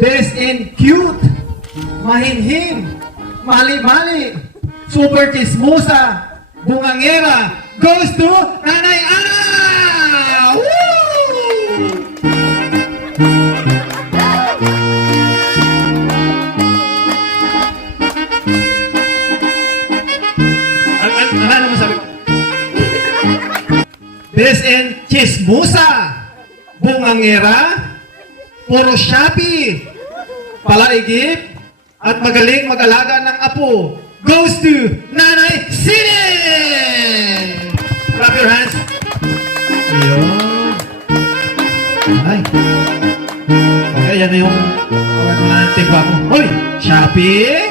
Best in cute, mahinhim, mali-mali, super chismosa, bungangera, goes to Nanay Ana! Woo! Ano, ano, ano mo sabi ko? Best in chismosa, bungangera, puro Shopee, palaigip, at magaling mag-alaga ng apo goes to Nanay Sine! Clap your hands. Ayun. Ay. Okay, yan na yung award mo. Hoy! Shopee!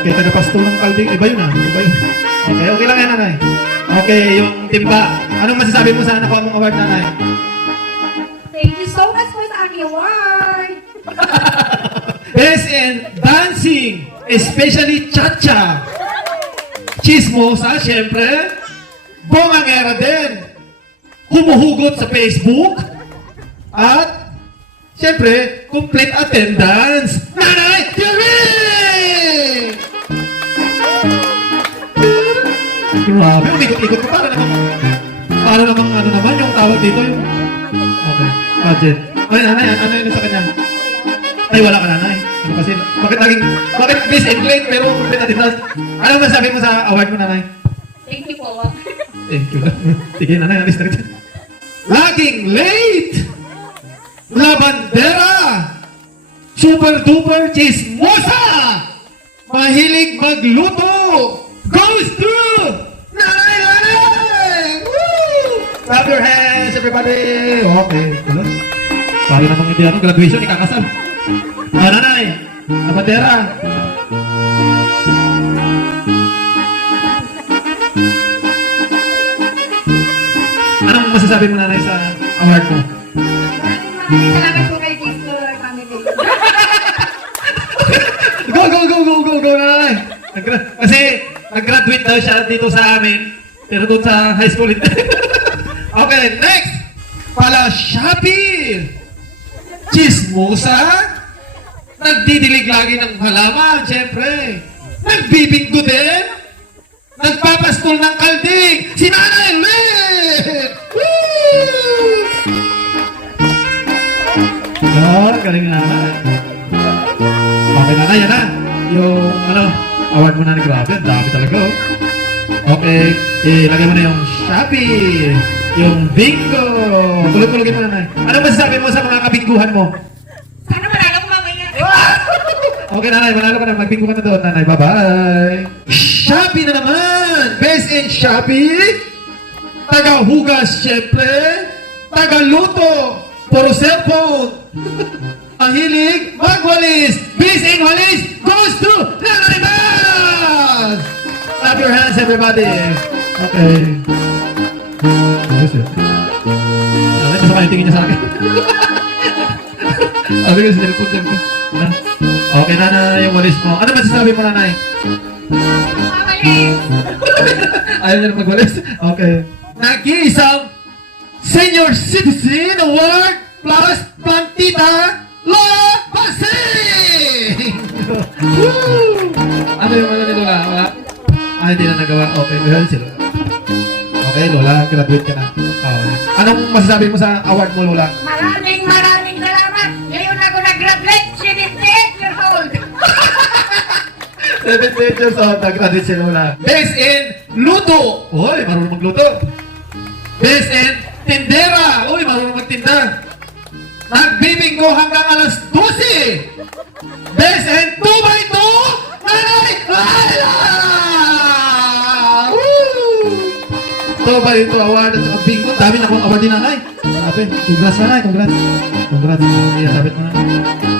Okay, taga-pastol ng kalding. Iba yun ah. Iba yun. Okay, okay lang yan, nanay. Okay, yung timba. Anong masasabi mo sa nakuha mong award, nanay? You so much for the award. Best in dancing, especially cha-cha. Chismosa, syempre. Bongangera din. Humuhugot sa Facebook. At, syempre, complete attendance. Nanay Yuri! Grabe, umikot-ikot ko. Para namang, para namang, ano naman, yung tawag dito, yung... Budget. Ay, nanay, ano yun sa kanya? Ay, wala ka nanay. Ano kasi, bakit naging, bakit miss and late pero complete attendance? Ano masabi mo sa award mo, nanay? Thank you po. Thank you. Sige, nanay, alis na rin. Laging late! Labandera! Super duper chismosa! Mahilig magluto! Goes to Nanay Nanay! Woo! Clap your hands, everybody! Okay. Wala. Para namang hindi ano, graduation, ikakasal. Ah, nanay! Labandera! Anong masasabi mo nanay sa award mo? Maraming salamat po kay Kisto Family. Go, go, go, go, go, go, nanay! Kasi nag-graduate daw siya dito sa amin, pero doon sa high school. okay, next! Pala Shopee! Chismosa? Nagdidilig lagi ng halaman, syempre. Nagbibinggo din? Nagpapastol ng kalding! Si Nanay Lynn! Oh, galing naman. Okay na na, yan na. Yung, ano, award mo na ni Grabe. Ang dami talaga, oh. Okay, ilagay mo na yung Shopee. Yung bingo. Kulog-kulogin mo na na. Ano masasabi mo sa mga kabingguhan mo? Sana manalo ko mamaya. Okay, nanay, manalo ka na. Magbinggo ka na doon, nanay. Bye-bye. Shopee na naman! Best in Shopee. Taga-hugas, syempre. Taga-luto. Puro cellphone. Mahilig magwalis. Best in walis goes to Nanay Baz! Clap your hands, everybody. Okay. Ayos yun. Nanay, masama yung tingin niya sa akin. Sabi ko, sinilipon din ko. Okay, nanay, yung walis mo. Ano masasabi mo, nanay? Ayaw niya na magwalis? Okay. Nag-iisang Senior Citizen Award plus Pantita Lola! Woo! Ano yung ano ni Lola? Wala? Ah, hindi na nagawa. Okay, well, si Okay, Lola, graduate ka na. Okay. Anong masasabi mo sa award mo, Lola? Maraming maraming salamat. Ngayon ako nag-graduate. 78 years old. 78 years old, nag-graduate si Lola. Best in Luto! Uy, marunong magluto. Best in Tindera! Uy, marunong magtinda. Nagbibinggo hanggang alas 12! Best in 2x2! Nanay Laila! Woo! 2x2 award at saka bingo. Dami na akong award din nanay. Sabi, congrats nanay, congrats. Congrats. Iya, sabi ko na.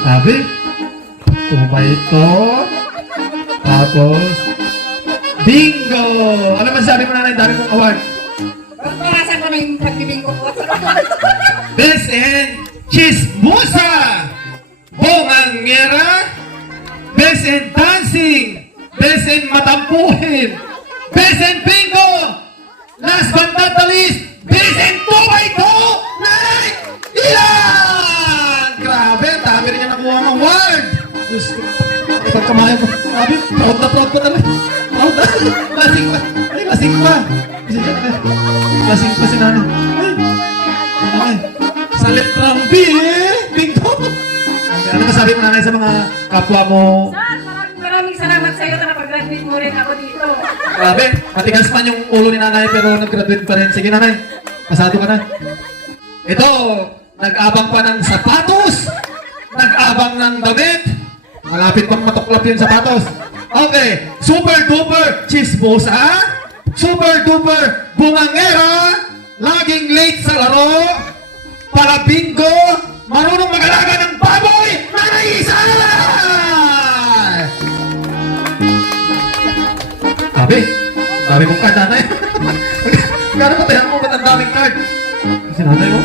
Sabi, 2x2. Tapos, bingo! Ano masasabi mo nanay? Dami kong award. Pagparasan ko na yung pagbibing ko po. Best in Chismosa! Bongangera! Best in Dancing! Best in Matampuhin! Best in Bingo! Sabi, proud na proud pa talaga. Proud na. Lasing pa. Ay, lasing pa. Lasing pa si nanay. Ay. Sa letrang B, eh. Bingo. Okay, ano masabi mo nanay sa mga kapwa mo? Sir, maraming maraming salamat sa iyo na napag-graduate mo rin ako dito. Grabe, matigas man yung ulo ni nanay pero nag-graduate pa rin. Sige nanay, pasado ka na. Ito, nag-abang pa ng sapatos. Nag-abang ng damit. Malapit pang matuklap yung sapatos. Okay, super duper chismosa. Super duper bungangera. Laging late sa laro. Para bingo. Marunong mag-alaga ng baboy. Nanay isa! Sabi, sabi mong card, nanay. Gano'n ba tayo mo? Ba't ang daming card? Kasi nanay mo.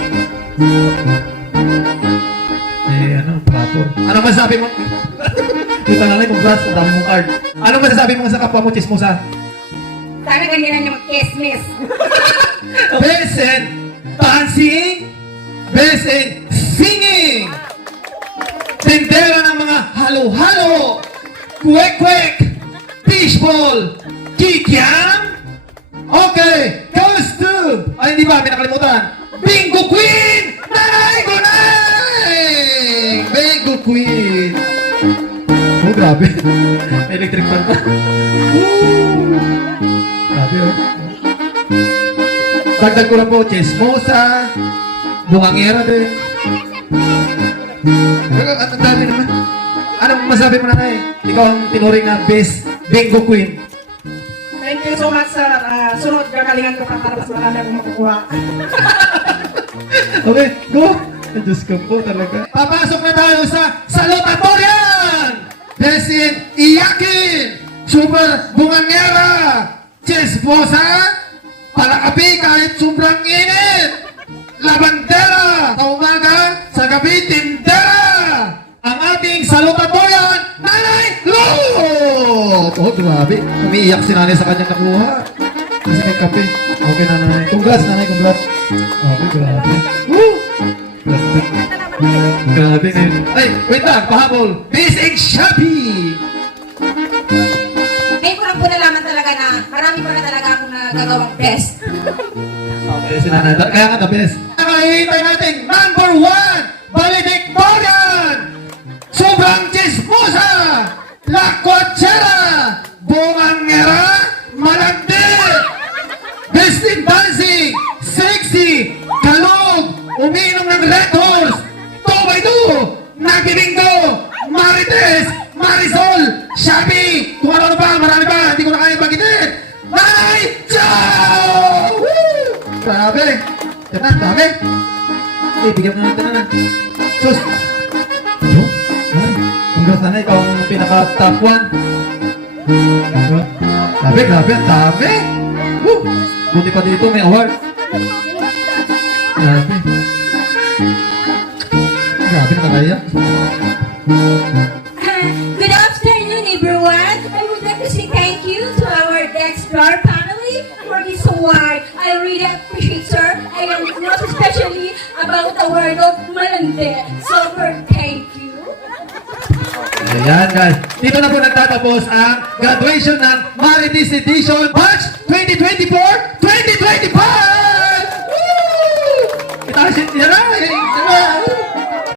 Eh, ano, prator. Ano masasabi mo? Dito nanay, congrats, ang dami mong card. Ano masasabi mo sa kapwa mo, chismosa? Sana ganyan niyo mag-kiss-miss. Best in dancing, best in singing. Tindera ng mga halo-halo, kwek-kwek, fishball, kikiam. Okay, goes to, ay hindi ba, may nakalimutan. Bingo Queen! Nanay Gunay! Bingo Queen! Oh, grabe. May electric fan pa. Grabe, oh. Dagdag ko lang po, chismosa, bungangera din. Ang dami naman. Anong masabi mo nanay? Ikaw ang tinuring na best bingo queen. Thank you so much, sir. Ah, sunod, gagalingan ko pa para mas marami akong makukuha. Okay, go! Diyos ko po talaga. Papasok na tayo sa salutatorian! Desin Iyakin! Super Bungangera! Chismosa! Palakapi kahit sobrang init! Labandera! Sa umaga, sa gabi, tindera! Ang ating salutatorian, Nanay Lot! Oh, grabe. Umiiyak si nanay sa kanyang nakuha. Kasi may kape. Okay, nanay. Congrats, nanay. Congrats. Okay, grabe. Woo! Grabe. Grabe ngayon. Ay, wait lang. Pahabol. Basic Shopee! Ngayon ko lang po nalaman talaga na marami pa na talaga akong nagagawang best. Okay, si nanay. Kaya nga the best. Nakahihintay natin number one, Grabe! Yan na, dami! Eh, bigyan mo natin na Sus! Ano? Congrats nanay, ikaw ang pinaka-top 1. Grabe, grabe, ang dami! Woo! Buti pa dito, may award. Grabe, of Malande. Super thank you. Ayan guys, dito na po nagtatapos ang graduation ng Marites Edition March 2024-2025! Woo! Itaas yun, yan na.